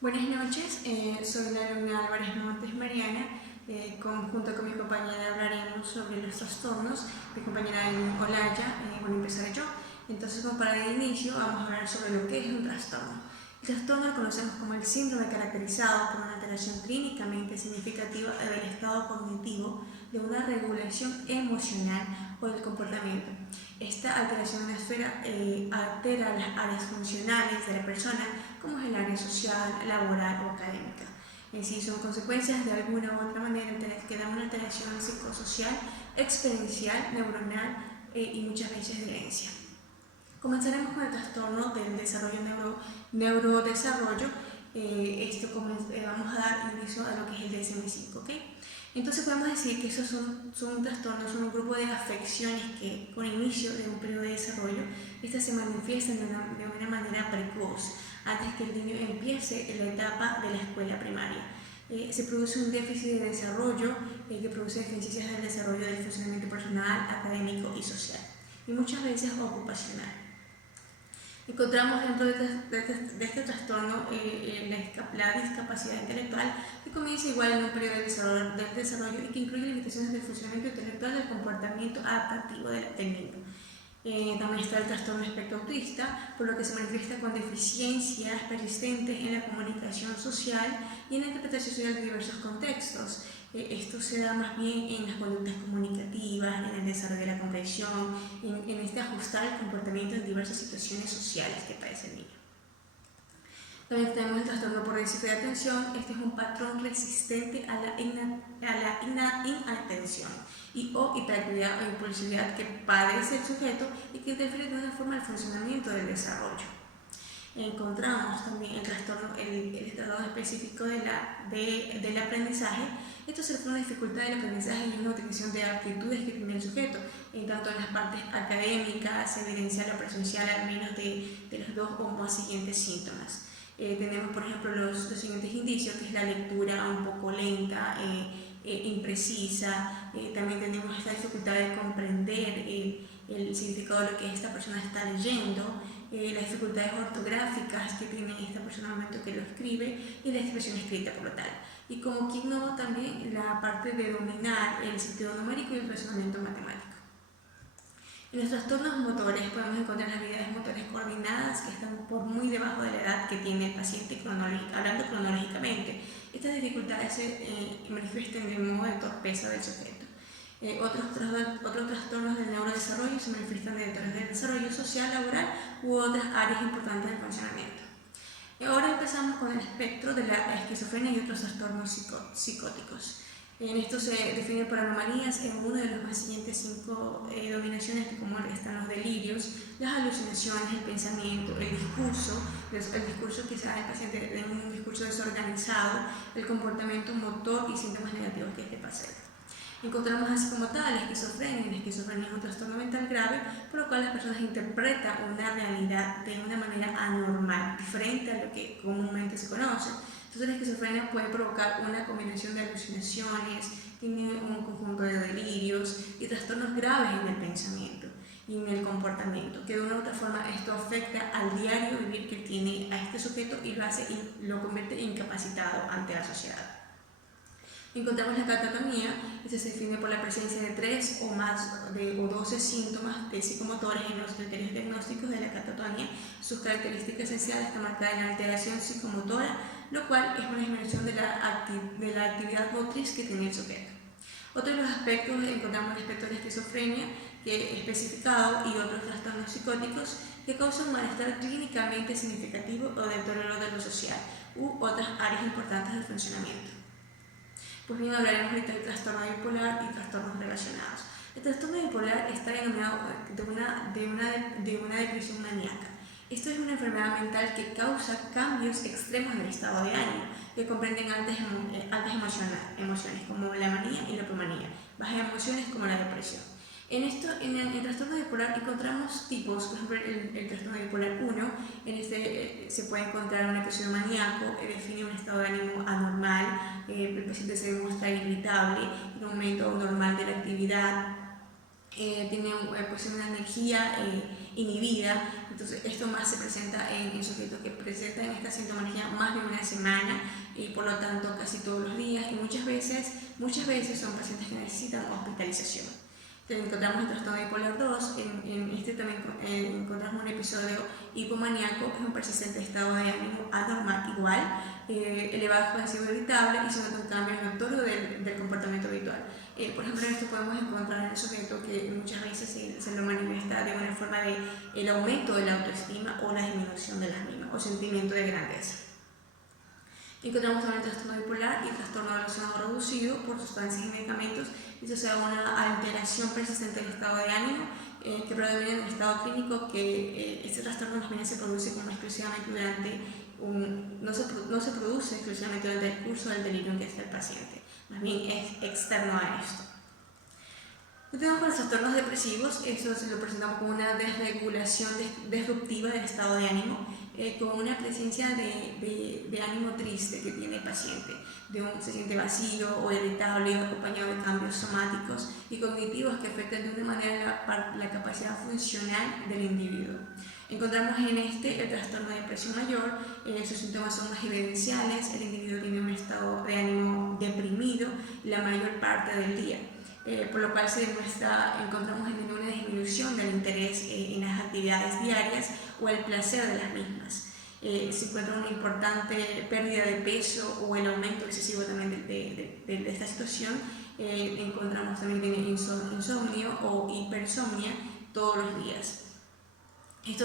Buenas noches, soy la alumna Álvarez Montes Mariana. Junto con mi compañera hablaremos sobre los trastornos. Mi compañera Olaya, voy a empezar yo. Entonces, como para el inicio, vamos a hablar sobre lo que es un trastorno. El trastorno lo conocemos como el síndrome caracterizado por una alteración clínicamente significativa del estado cognitivo, de una regulación emocional o del comportamiento. Esta alteración en la esfera altera las áreas funcionales de la persona, como es el área social, laboral o académica. Sí, son consecuencias de alguna u otra manera que dan una alteración psicosocial, experiencial, neuronal y muchas veces de herencia. Comenzaremos con el trastorno del desarrollo neurodesarrollo. Vamos a dar inicio a lo que es el DSM-5, ¿ok? Entonces podemos decir que esos son trastornos, son un grupo de afecciones que con inicio de un periodo de desarrollo, estas se manifiestan de una manera precoz, antes que el niño empiece en la etapa de la escuela primaria. Se produce un déficit de desarrollo que produce deficiencias del desarrollo del funcionamiento personal, académico y social, y muchas veces ocupacional. Encontramos dentro de este trastorno la discapacidad intelectual, que comienza igual en un periodo del desarrollo y que incluye limitaciones del funcionamiento intelectual, del comportamiento adaptativo del niño. También está el trastorno espectro autista, por lo que se manifiesta con deficiencias persistentes en la comunicación social y en la interpretación social de diversos contextos. Esto se da más bien en las conductas comunicativas, en el desarrollo de la comprensión, en este ajustar el comportamiento en diversas situaciones sociales que padece el niño. También tenemos el trastorno por déficit de atención. Este es un patrón resistente a la inatención o hiperactividad o impulsividad que padece el sujeto y que interfiere de una forma el funcionamiento del desarrollo. Encontramos también el trastorno específico del aprendizaje. Esto se refiere a una dificultad del aprendizaje y una utilización de actitudes que tiene el sujeto. Tanto en las partes académicas se evidencia la presencia al menos de los dos o más siguientes síntomas. Tenemos, por ejemplo, los siguientes indicios, que es la lectura un poco lenta, imprecisa. También tenemos esta dificultad de comprender el significado de lo que esta persona está leyendo, las dificultades ortográficas que tiene esta persona al momento que lo escribe y la expresión escrita por lo tal. Y como quien no, también la parte de dominar el sentido numérico y el razonamiento matemático. En los trastornos motores podemos encontrar habilidades motores coordinadas que están por muy debajo de la edad que tiene el paciente hablando cronológicamente. Estas dificultades se manifiestan de modo de torpeza del sujeto. Otros trastornos del neurodesarrollo se manifiestan de desarrollo social, laboral u otras áreas importantes del funcionamiento. Y ahora empezamos con el espectro de la esquizofrenia y otros trastornos psicóticos. En esto se define por anomalías en uno de los más siguientes 5 dominaciones, como están los delirios, las alucinaciones, el pensamiento, el discurso que se da en el paciente en un discurso desorganizado, el comportamiento motor y síntomas negativos que este pasea. Encontramos así como tal la esquizofrenia. La esquizofrenia es un trastorno mental grave por lo cual las personas interpretan una realidad de una manera anormal, diferente a lo que comúnmente se conoce. Entonces la esquizofrenia puede provocar una combinación de alucinaciones, tiene un conjunto de delirios y trastornos graves en el pensamiento y en el comportamiento, que de una u otra forma esto afecta al diario vivir que tiene a este sujeto y lo convierte incapacitado ante la sociedad. Encontramos la catatonia. Esta se define por la presencia de 3 o 12 síntomas de psicomotores en los criterios diagnósticos de la catatonia. Sus características esenciales están marcadas en la alteración psicomotora, lo cual es una disminución de la actividad motriz que tiene el sujeto. Otro de los aspectos, encontramos el aspecto de la esquizofrenia, que es especificado, y otros trastornos psicóticos que causan un malestar clínicamente significativo o deterioro de lo social u otras áreas importantes del funcionamiento. Pues bien, hablaremos ahorita del trastorno bipolar y trastornos relacionados. El trastorno bipolar está denominado de una depresión maníaca. Esto es una enfermedad mental que causa cambios extremos en el estado de ánimo, que comprenden altas emociones como la manía y la hipomanía, bajas emociones como la depresión. En el trastorno bipolar encontramos tipos, por ejemplo el trastorno bipolar 1, en este se puede encontrar un episodio maníaco, define un estado de ánimo anormal, el paciente se demuestra irritable, en un momento normal de la actividad, tiene pues una energía inhibida, Entonces esto más se presenta en sujetos que presentan esta sintomatología más de una semana y por lo tanto casi todos los días, y muchas veces son pacientes que necesitan hospitalización. Encontramos el trastorno bipolar 2, en este también encontramos un episodio hipomaníaco, es un persistente estado de ánimo anormal igual, elevado expansivo irritable, y se nota un cambio notorio del comportamiento habitual. Por ejemplo, en esto podemos encontrar en el sujeto que muchas veces se lo manifiesta de una forma de el aumento de la autoestima o la disminución de las mismas, o sentimiento de grandeza. Encontramos también el trastorno bipolar y el trastorno alucinado reducido por sustancias y medicamentos. Esto sea una alteración persistente del estado de ánimo que predomina en el estado clínico, que este trastorno más bien se produce como exclusivamente durante no se produce exclusivamente durante el curso del delirio en que está el paciente, más bien es externo a esto. Continuamos con los trastornos depresivos. Esto se lo presentamos como una desregulación disruptiva del estado de ánimo, con una presencia de ánimo triste que tiene el paciente, se siente vacío o irritable, acompañado de cambios somáticos y cognitivos que afectan de una manera la capacidad funcional del individuo. Encontramos en el trastorno de depresión mayor, sus síntomas son más evidenciales, el individuo tiene un estado de ánimo deprimido la mayor parte del día. Por lo cual encontramos en una disminución del interés en las actividades diarias o el placer de las mismas. Se encuentra una importante pérdida de peso o el aumento excesivo también de esta situación. Encontramos también insomnio o hipersomnia todos los días. Esto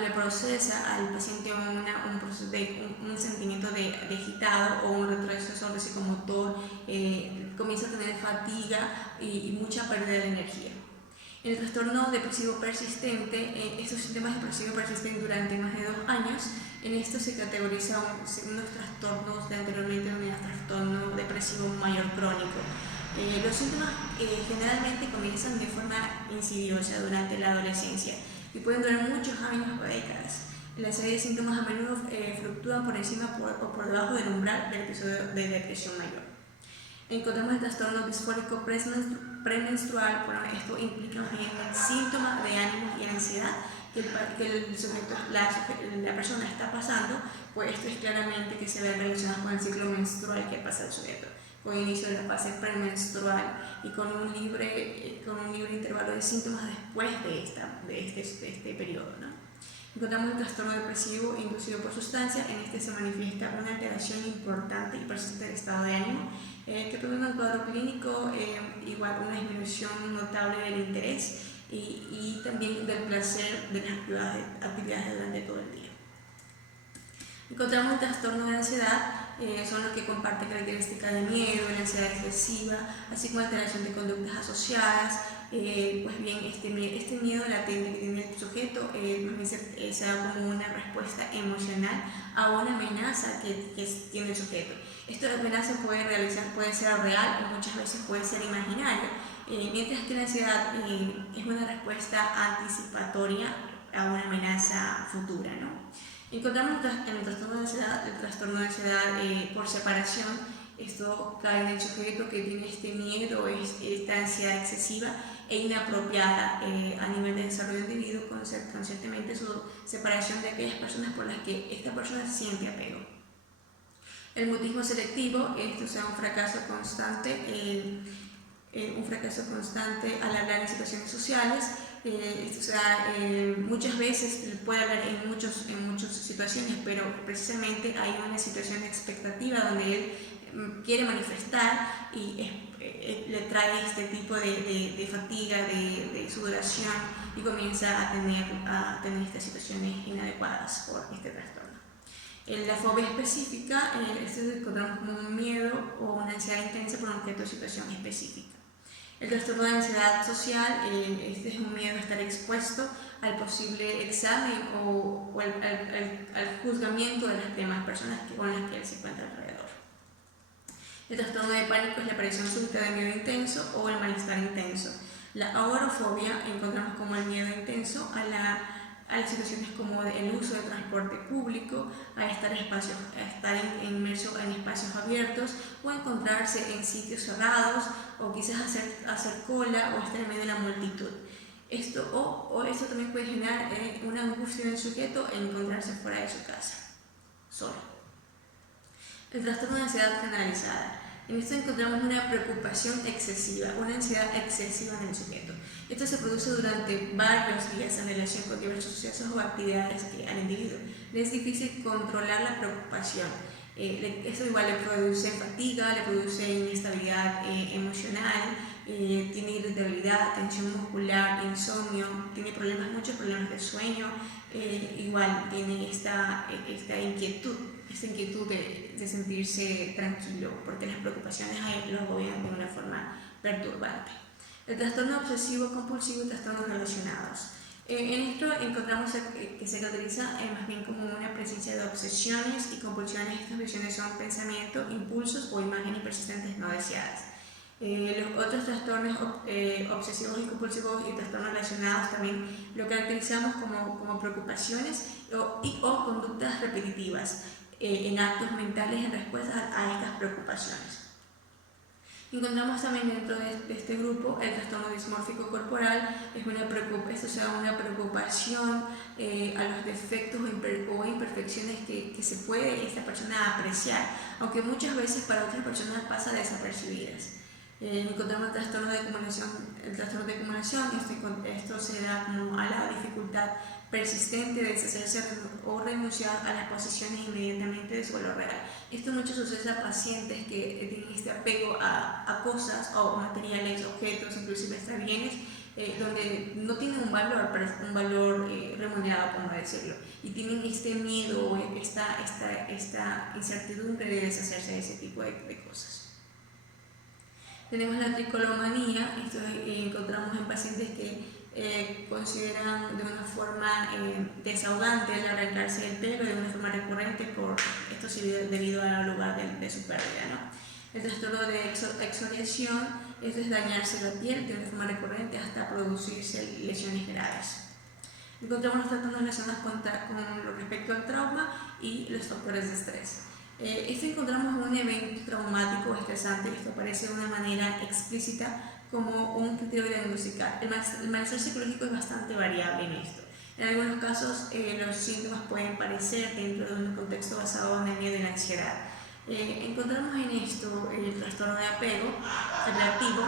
le procesa al paciente un sentimiento de agitado o un retroceso psicomotor, comienza a tener fatiga y mucha pérdida de energía. El trastorno depresivo persistente, estos síntomas depresivos persisten durante más de 2 años. En esto se categoriza unos trastornos de anteriormente denominados trastorno depresivo mayor crónico. Los síntomas generalmente comienzan de forma insidiosa durante la adolescencia y pueden durar muchos años o décadas. La serie de síntomas a menudo fluctúan por encima o por debajo del umbral del episodio de depresión mayor. Encontramos el trastorno disfórico premenstrual. Bueno, esto implica el síntoma de ánimo y ansiedad que el sujeto, la persona está pasando, pues esto es claramente que se ve relacionado con el ciclo menstrual que pasa el sujeto, con el inicio de la fase premenstrual y con un libre intervalo de síntomas después de este periodo, ¿no? Encontramos el trastorno depresivo inducido por sustancia. En este se manifiesta una alteración importante y persistente del estado de ánimo, que produce un cuadro clínico, igual una disminución notable del interés y también del placer de las actividades durante todo el día. Encontramos el trastorno de ansiedad, son los que comparten características de miedo, de ansiedad excesiva, así como alteración de conductas asociadas. Pues bien, este miedo latente que tiene el sujeto se da como una respuesta emocional a una amenaza que tiene el sujeto. Esta amenaza puede ser real o muchas veces puede ser imaginaria, mientras que la ansiedad es una respuesta anticipatoria a una amenaza futura, ¿no? Encontramos en el trastorno de ansiedad por separación. Esto cae en el sujeto que tiene este miedo, esta ansiedad excesiva e inapropiada a nivel de desarrollo del individuo, conscientemente su separación de aquellas personas por las que esta persona siente apego. El mutismo selectivo, esto sea un fracaso constante al hablar en situaciones sociales. Muchas veces puede hablar en muchas situaciones, pero precisamente hay una situación de expectativa donde él quiere manifestar y le trae este tipo de fatiga, de sudoración, y comienza a tener estas situaciones inadecuadas por este trastorno. La fobia específica, se encontramos como un miedo o una ansiedad intensa por un objeto o situación específica. El trastorno de ansiedad social, este es un miedo a estar expuesto al posible examen o al juzgamiento de las demás personas con las que él se encuentra alrededor. El trastorno de pánico es la aparición súbita de miedo intenso o el malestar intenso. La agorafobia encontramos como el miedo intenso a las situaciones como el uso de transporte público, a estar inmerso en espacios abiertos o encontrarse en sitios cerrados o quizás hacer cola o estar en medio de la multitud. Esto también puede generar una angustia en el sujeto e encontrarse fuera de su casa, solo. El trastorno de ansiedad generalizada. En esto encontramos una preocupación excesiva, una ansiedad excesiva en el sujeto. Esto se produce durante varios días en relación con diversos sucesos o actividades al individuo. Le es difícil controlar la preocupación. Esto igual le produce fatiga, le produce inestabilidad emocional, tiene irritabilidad, tensión muscular, insomnio, tiene muchos problemas de sueño, igual tiene esta inquietud de sentirse tranquilo, porque las preocupaciones lo agobian de una forma perturbante. El trastorno obsesivo compulsivo y trastornos relacionados. En esto encontramos que se caracteriza más bien como una presencia de obsesiones y compulsiones. Estas obsesiones son pensamientos, impulsos o imágenes persistentes no deseadas. Los otros trastornos obsesivos y compulsivos y trastornos relacionados también lo caracterizamos como preocupaciones o conductas repetitivas en actos mentales en respuesta a estas preocupaciones. Encontramos también dentro de este grupo el trastorno dismórfico corporal. Esto se llama una preocupación a los defectos o imperfecciones que se puede esta persona apreciar, aunque muchas veces para otras personas pasa desapercibidas. Encontramos el trastorno de acumulación. Esto se da como a la dificultad persistente de deshacerse o renunciar a las posesiones inmediatamente de su valor real. Esto mucho sucede a pacientes que tienen este apego a cosas o materiales, objetos, inclusive hasta bienes, donde no tienen un valor remunerado, como decirlo, y tienen este miedo, esta incertidumbre de deshacerse de ese tipo de cosas. Tenemos la tricolomanía. Esto encontramos en pacientes que consideran de una forma desahogante el arrancarse del pelo de una forma recurrente, esto debido al lugar de su pérdida, ¿no? El trastorno de exfoliación, esto es dañarse la piel de una forma recurrente hasta producirse lesiones graves. Encontramos los trastornos relacionados con respecto al trauma y los factores de estrés. Esto encontramos un evento traumático o estresante. Esto aparece de una manera explícita como un criterio diagnosticar. El malestar psicológico es bastante variable en esto. En algunos casos los síntomas pueden parecer dentro de un contexto basado en el miedo y la ansiedad. Encontramos en esto el trastorno de apego relativo.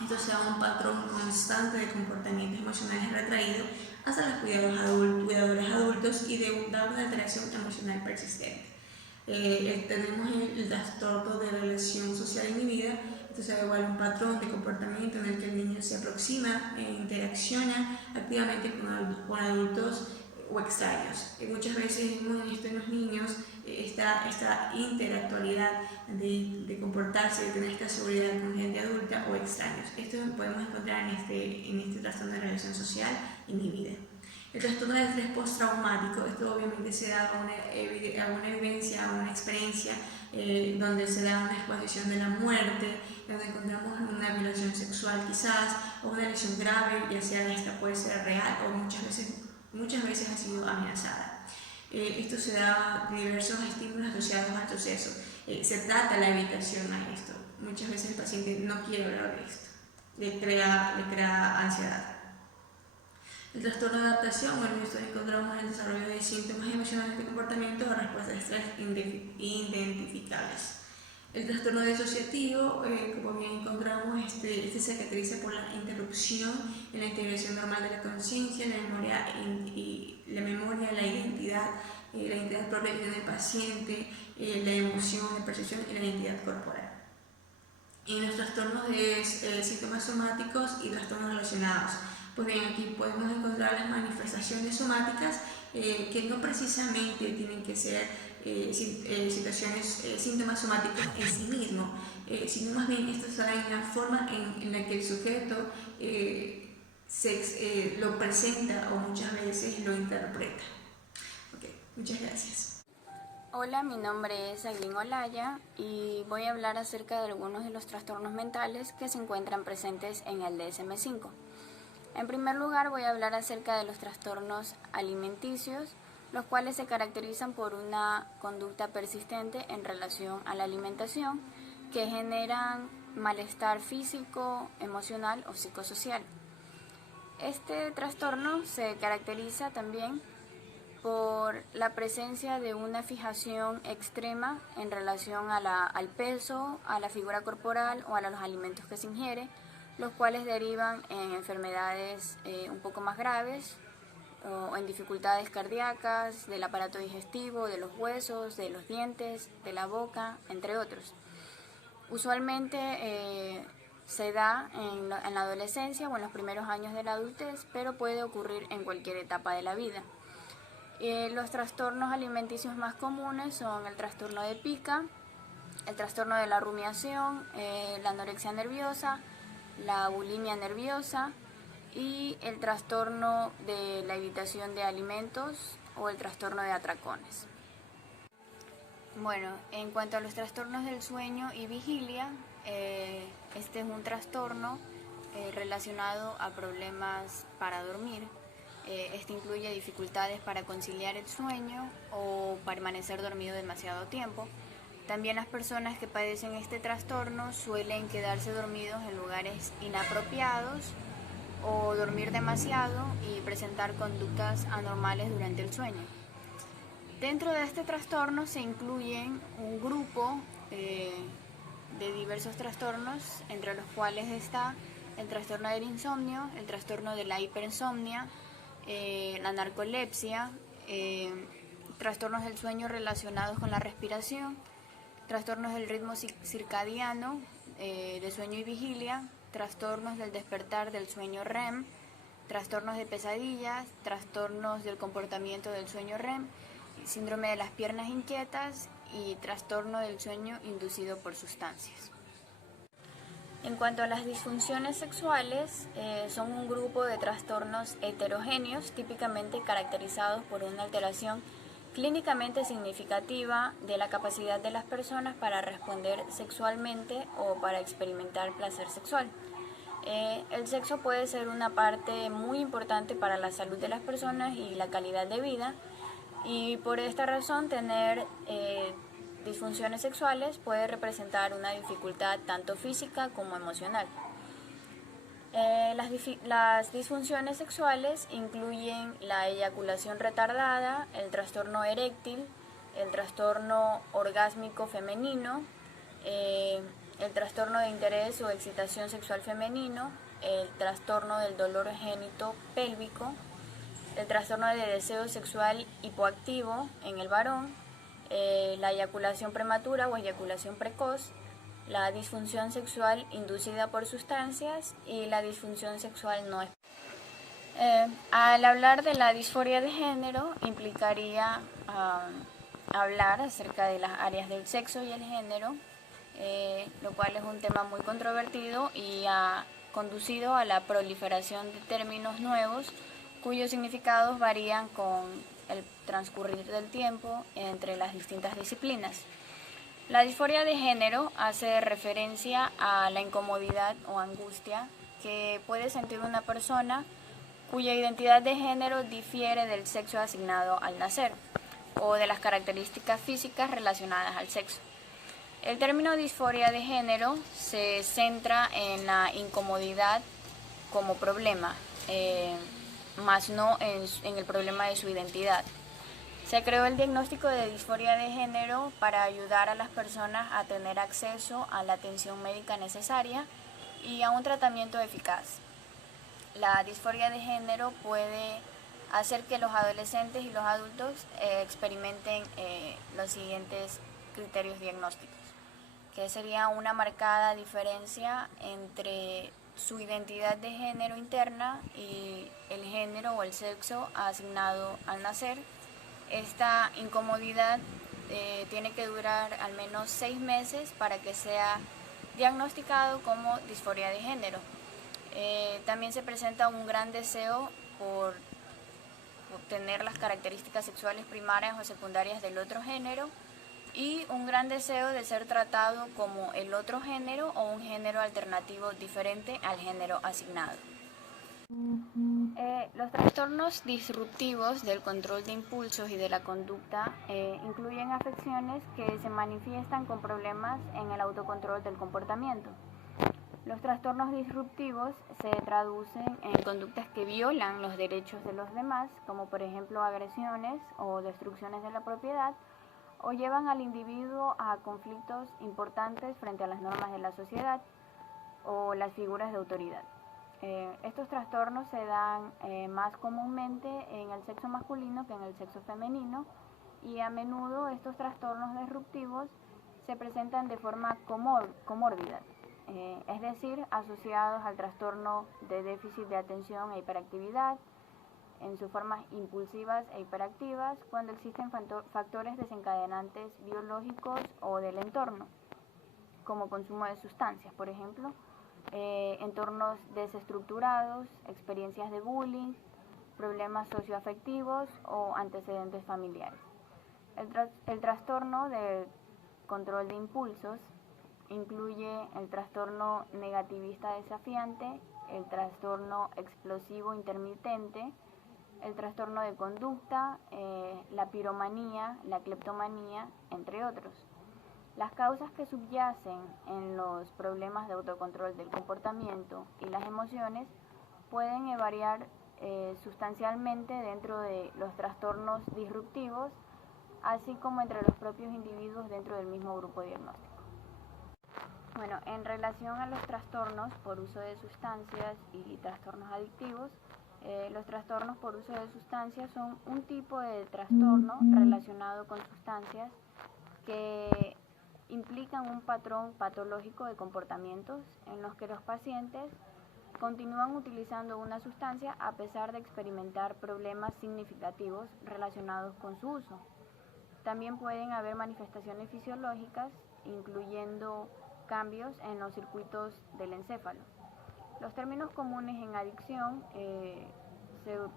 Esto se da un patrón constante de comportamientos emocionales retraídos hasta los cuidadores adultos y de una alteración emocional persistente. Tenemos el trastorno de relación social inhibida. Esto se da igual un patrón de comportamiento en el que el niño se aproxima e interacciona activamente con adultos o extraños. Muchas veces vemos en los niños esta interactualidad de comportarse, de tener esta seguridad con gente adulta o extraños. Esto lo podemos encontrar en este trastorno de relación social inhibida. El trastorno de estrés postraumático, esto obviamente se da a una evidencia, a una experiencia donde se da una exposición de la muerte, donde encontramos una violación sexual quizás, o una lesión grave, ya sea esta puede ser real o muchas veces ha sido amenazada. Esto se da a diversos estímulos asociados al suceso. Se trata la evitación a esto. Muchas veces el paciente no quiere hablar de esto, le crea ansiedad. El trastorno de adaptación, bueno, esto encontramos el desarrollo de síntomas emocionales de comportamiento o respuestas de estrés identificables. El trastorno disociativo, como bien encontramos, este se caracteriza por la interrupción en la integración normal de la conciencia, la memoria, la identidad propia que tiene el paciente, la emoción, la percepción y la identidad corporal. En los trastornos de síntomas somáticos y trastornos relacionados. Pues bien, aquí podemos encontrar las manifestaciones somáticas que no precisamente tienen que ser síntomas somáticos en sí mismos, sino más bien esto se da en la forma en la que el sujeto lo presenta o muchas veces lo interpreta. Okay, muchas gracias. Hola, mi nombre es Ailín Olaya y voy a hablar acerca de algunos de los trastornos mentales que se encuentran presentes en el DSM-5. En primer lugar, voy a hablar acerca de los trastornos alimenticios, los cuales se caracterizan por una conducta persistente en relación a la alimentación que generan malestar físico, emocional o psicosocial. Este trastorno se caracteriza también por la presencia de una fijación extrema en relación al peso, a la figura corporal o a los alimentos que se ingiere, los cuales derivan en enfermedades un poco más graves o en dificultades cardíacas, del aparato digestivo, de los huesos, de los dientes, de la boca, entre otros. Usualmente se da en la adolescencia o en los primeros años de la adultez, pero puede ocurrir en cualquier etapa de la vida. Los trastornos alimenticios más comunes son el trastorno de pica, el trastorno de la rumiación, la anorexia nerviosa, la bulimia nerviosa y el trastorno de la evitación de alimentos o el trastorno de atracones. Bueno, en cuanto a los trastornos del sueño y vigilia, este es un trastorno relacionado a problemas para dormir. Este incluye dificultades para conciliar el sueño o permanecer dormido demasiado tiempo. También las personas que padecen este trastorno suelen quedarse dormidos en lugares inapropiados o dormir demasiado y presentar conductas anormales durante el sueño. Dentro de este trastorno se incluyen un grupo de diversos trastornos, entre los cuales está el trastorno del insomnio, el trastorno de la hiperinsomnia, la narcolepsia, trastornos del sueño relacionados con la respiración, trastornos del ritmo circadiano, de sueño y vigilia, trastornos del despertar del sueño REM, trastornos de pesadillas, trastornos del comportamiento del sueño REM, síndrome de las piernas inquietas y trastorno del sueño inducido por sustancias. En cuanto a las disfunciones sexuales, son un grupo de trastornos heterogéneos típicamente caracterizados por una alteración clínicamente significativa de la capacidad de las personas para responder sexualmente o para experimentar placer sexual. El sexo puede ser una parte muy importante para la salud de las personas y la calidad de vida, y por esta razón tener disfunciones sexuales puede representar una dificultad tanto física como emocional. Las disfunciones sexuales incluyen la eyaculación retardada, el trastorno eréctil, el trastorno orgásmico femenino, el trastorno de interés o excitación sexual femenino, el trastorno del dolor génito pélvico, el trastorno de deseo sexual hipoactivo en el varón, la eyaculación prematura o eyaculación precoz, la disfunción sexual inducida por sustancias y la disfunción sexual no Al hablar de la disforia de género, implicaría hablar acerca de las áreas del sexo y el género, lo cual es un tema muy controvertido y ha conducido a la proliferación de términos nuevos cuyos significados varían con el transcurrir del tiempo entre las distintas disciplinas. La disforia de género hace referencia a la incomodidad o angustia que puede sentir una persona cuya identidad de género difiere del sexo asignado al nacer o de las características físicas relacionadas al sexo. El término disforia de género se centra en la incomodidad como problema, más no en el problema de su identidad. Se creó el diagnóstico de disforia de género para ayudar a las personas a tener acceso a la atención médica necesaria y a un tratamiento eficaz. La disforia de género puede hacer que los adolescentes y los adultos experimenten los siguientes criterios diagnósticos, que sería una marcada diferencia entre su identidad de género interna y el género o el sexo asignado al nacer. Esta incomodidad tiene que durar al menos 6 meses para que sea diagnosticado como disforia de género. También se presenta un gran deseo por obtener las características sexuales primarias o secundarias del otro género y un gran deseo de ser tratado como el otro género o un género alternativo diferente al género asignado. Los trastornos disruptivos del control de impulsos y de la conducta incluyen afecciones que se manifiestan con problemas en el autocontrol del comportamiento. Los trastornos disruptivos se traducen en conductas que violan los derechos de los demás, como por ejemplo agresiones o destrucciones de la propiedad, o llevan al individuo a conflictos importantes frente a las normas de la sociedad o las figuras de autoridad. Estos trastornos se dan más comúnmente en el sexo masculino que en el sexo femenino, y a menudo estos trastornos disruptivos se presentan de forma comórbida, es decir, asociados al trastorno de déficit de atención e hiperactividad, en sus formas impulsivas e hiperactivas, cuando existen factores desencadenantes biológicos o del entorno, como consumo de sustancias, por ejemplo, entornos desestructurados, experiencias de bullying, problemas socioafectivos o antecedentes familiares. El trastorno de control de impulsos incluye el trastorno negativista desafiante, el trastorno explosivo intermitente, el trastorno de conducta, la piromanía, la cleptomanía, entre otros. Las causas que subyacen en los problemas de autocontrol del comportamiento y las emociones pueden variar sustancialmente dentro de los trastornos disruptivos, así como entre los propios individuos dentro del mismo grupo diagnóstico. Bueno, en relación a los trastornos por uso de sustancias y trastornos adictivos, los trastornos por uso de sustancias son un tipo de trastorno relacionado con sustancias que implican un patrón patológico de comportamientos en los que los pacientes continúan utilizando una sustancia a pesar de experimentar problemas significativos relacionados con su uso. También pueden haber manifestaciones fisiológicas, incluyendo cambios en los circuitos del encéfalo. Los términos comunes en adicción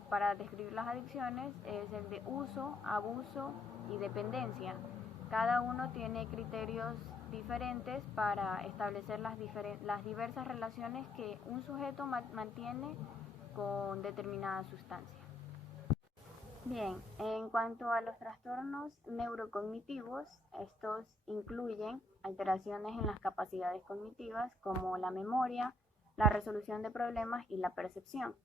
para describir las adicciones es el de uso, abuso y dependencia. Cada uno tiene criterios diferentes para establecer las diversas relaciones que un sujeto mantiene con determinada sustancia. Bien, en cuanto a los trastornos neurocognitivos, estos incluyen alteraciones en las capacidades cognitivas como la memoria, la resolución de problemas y la percepción.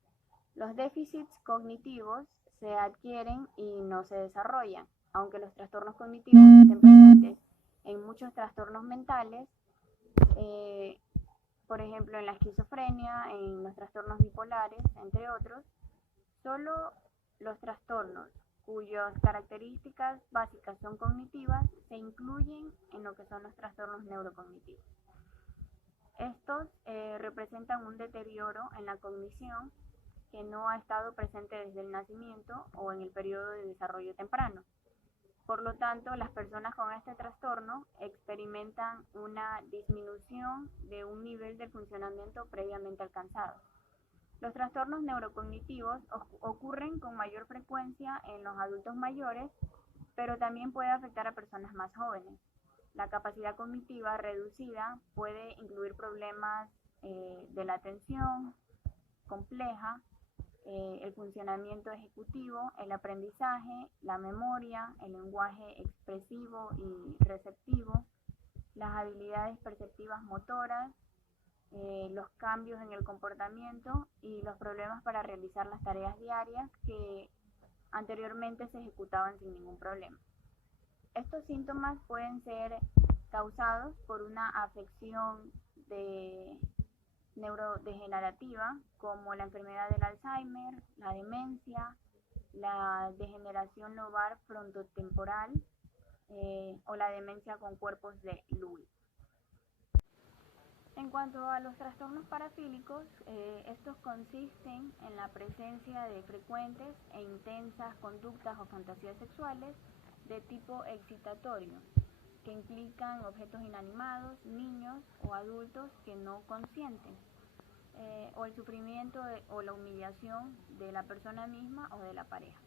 Los déficits cognitivos se adquieren y no se desarrollan, aunque los trastornos cognitivos estén presentes en muchos trastornos mentales, por ejemplo en la esquizofrenia, en los trastornos bipolares, entre otros. Solo los trastornos cuyas características básicas son cognitivas se incluyen en lo que son los trastornos neurocognitivos. Estos representan un deterioro en la cognición que no ha estado presente desde el nacimiento o en el periodo de desarrollo temprano. Por lo tanto, las personas con este trastorno experimentan una disminución de un nivel de funcionamiento previamente alcanzado. Los trastornos neurocognitivos ocurren con mayor frecuencia en los adultos mayores, pero también puede afectar a personas más jóvenes. La capacidad cognitiva reducida puede incluir problemas de la atención compleja, el funcionamiento ejecutivo, el aprendizaje, la memoria, el lenguaje expresivo y receptivo, las habilidades perceptivas motoras, los cambios en el comportamiento y los problemas para realizar las tareas diarias que anteriormente se ejecutaban sin ningún problema. Estos síntomas pueden ser causados por una afección neurodegenerativa como la enfermedad del Alzheimer, la demencia, la degeneración lobar frontotemporal o la demencia con cuerpos de Lewy. En cuanto a los trastornos parafílicos, estos consisten en la presencia de frecuentes e intensas conductas o fantasías sexuales de tipo excitatorio, que implican objetos inanimados, niños o adultos que no consienten, o el sufrimiento o la humillación de la persona misma o de la pareja.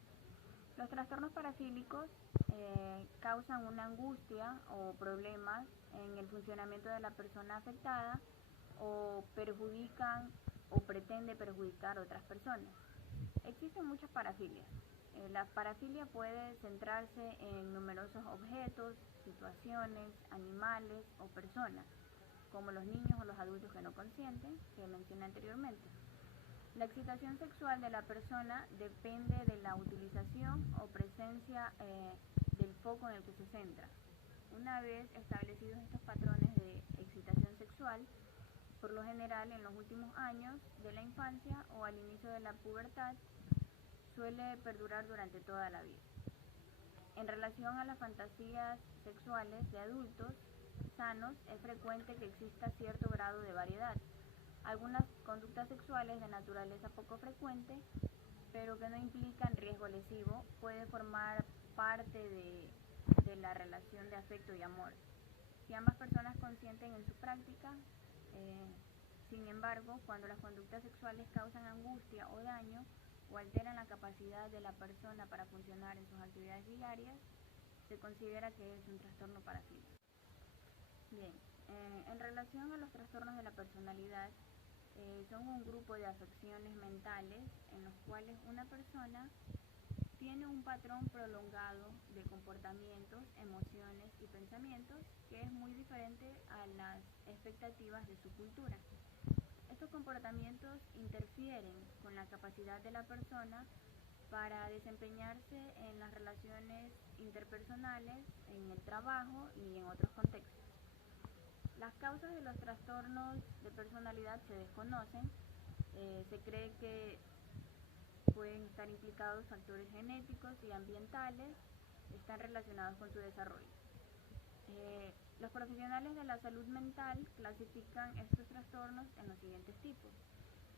Los trastornos parafílicos causan una angustia o problemas en el funcionamiento de la persona afectada o perjudican o pretende perjudicar a otras personas. Existen muchas parafilias. La parafilia puede centrarse en numerosos objetos, situaciones, animales o personas. como los niños o los adultos que no consienten, que mencioné anteriormente. La excitación sexual de la persona depende de la utilización o presencia del foco en el que se centra. Una vez establecidos estos patrones de excitación sexual, por lo general en los últimos años de la infancia o al inicio de la pubertad, suele perdurar durante toda la vida. En relación a las fantasías sexuales de adultos sanos, es frecuente que exista cierto grado de variedad. Algunas conductas sexuales de naturaleza poco frecuente, pero que no implican riesgo lesivo, puede formar parte de la relación de afecto y amor. Si ambas personas consienten en su práctica, sin embargo, cuando las conductas sexuales causan angustia o daño o alteran la capacidad de la persona para funcionar en sus actividades diarias, se considera que es un trastorno parafílico. Bien, en relación a los trastornos de la personalidad, son un grupo de afecciones mentales en los cuales una persona tiene un patrón prolongado de comportamientos, emociones y pensamientos que es muy diferente a las expectativas de su cultura. Estos comportamientos interfieren con la capacidad de la persona para desempeñarse en las relaciones interpersonales, en el trabajo y en otros contextos. Las causas de los trastornos de personalidad se desconocen. Se cree que pueden estar implicados factores genéticos y ambientales, están relacionados con su desarrollo. Los profesionales de la salud mental clasifican estos trastornos en los siguientes tipos.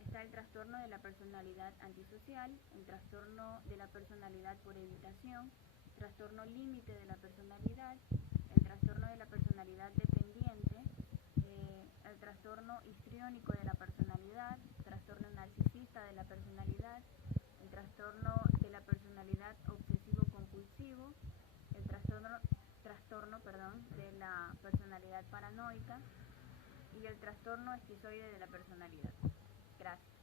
Está el trastorno de la personalidad antisocial, el trastorno de la personalidad por evitación, trastorno límite de la personalidad, el trastorno de la personalidad dependiente, el trastorno histriónico de la personalidad, trastorno narcisista de la personalidad, el trastorno de la personalidad obsesivo-compulsivo, el trastorno de la personalidad paranoica y el trastorno esquizoide de la personalidad. Gracias.